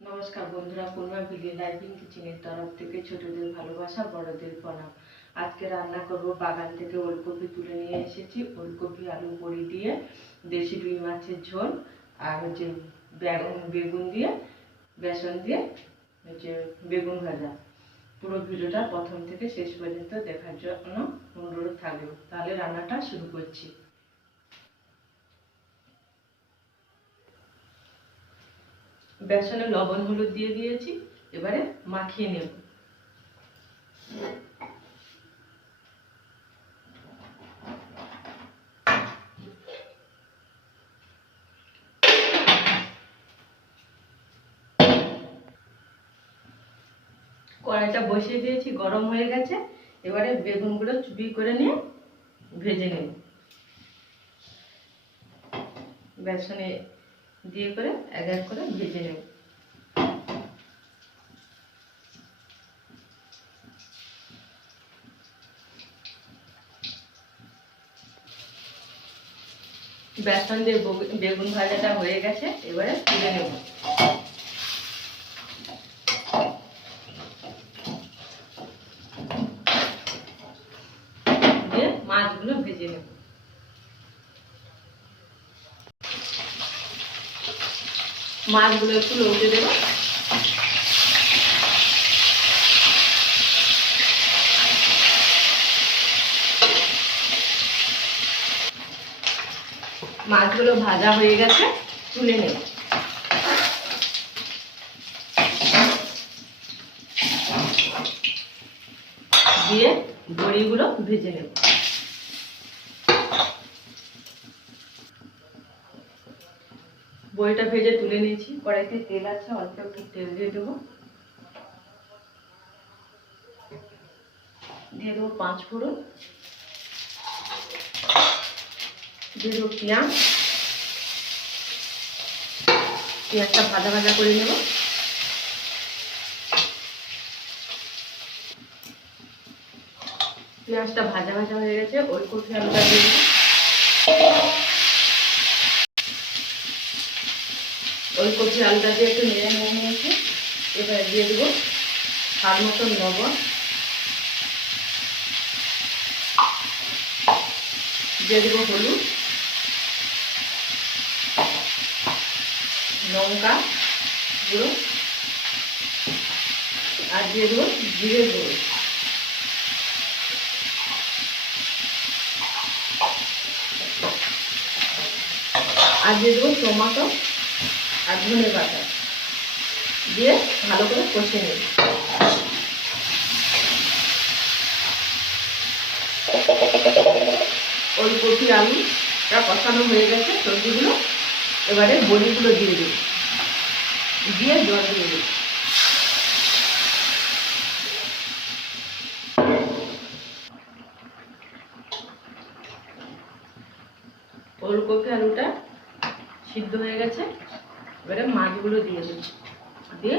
নমস্কার বন্ধুরা, Purna village living কিচেনের তরফ থেকে ছোটদের ভালোবাসা, বড়দের প্রণাম। আজকে রান্না করব, বাগান থেকে ওলকপি তুলে নিয়ে এসেছি। ওলকপি আলু বড়ি দিয়ে দেশি রুই মাছের ঝোল, আর বেগুন দিয়ে বেসন দিয়ে বেগুন ভাজা। পুরো ভিডিওটা প্রথম থেকে শেষ পর্যন্ত দেখার জন্য অনুরোধ থাকলো। তাহলে রান্নাটা শুরু করছি। বেসনে লবণ হলুদ দিয়ে দিয়েছি, এবারে মাখিয়ে নেব। কড়াইটা বসিয়ে দিয়েছি, গরম হয়ে গেছে। এবারে বেগুনগুলো চুপি করে নিয়ে ভেজে নেব। বেসনে দিয়ে করে এক এক করে ভেজে নেব। বেসন দিয়ে বেগুন ভাজাটা হয়ে গেছে, এবারে তুলে নেব। দিয়ে মাছগুলো ভেজে নেব। মাছগুলো একটু লৌটে দেব। মাছগুলো ভাজা হয়ে গেছে, তুলে নেব। দিয়ে বড়িগুলো ভেজে নেব। বড়িটা ভেজে তুলে নিয়েছি। কড়াইতে তেল আছে, অল্প একটু তেল দিয়ে দেবো। দিয়ে দেবো 5 ফোড়ন, দিয়ে দেবো পেঁয়াজ। পেঁয়াজটা ভাজা ভাজা করে নেব। পেঁয়াজটা ভাজা ভাজা হয়ে গেছে, ওলকপি আলুটা দিয়ে দেবো। ওলকপি আলুটা দিয়ে একটু নেড়ে নিয়েছি। এবারে দিয়ে দেবো স্বাদ মতন লবণ, দিয়ে দেবো হলুদ, লঙ্কা গুঁড়ো, আর দিয়ে দেবো জিরে গুঁড়ো। আর দিয়ে দেবো টমেটো আর ধনে পাতা দিয়ে ভালো করে কষে নেব। ওলকপি আলুটা কষানো হয়ে গেছে, সবজিগুলো এবারে বড়িগুলো দিয়ে দেব, দিয়ে জল দিয়ে দেব। ওলকপি আলুটা সিদ্ধ হয়ে গেছে, এবারে মাছগুলো দিয়ে দেব, দিয়ে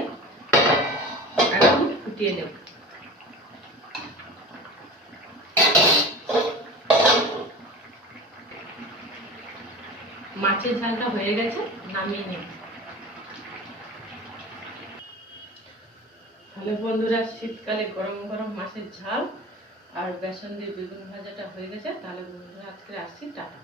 একটু ফুটিয়ে নেব। মাছের ঝালটা হয়ে গেছে, নামিয়ে নেব। তাহলে বন্ধুরা, শীতকালে গরম গরম মাছের ঝাল আর বেসন দিয়ে বেগুন ভাজাটা হয়ে গেছে। তাহলে বন্ধুরা, আজকে আসছি, টাটা।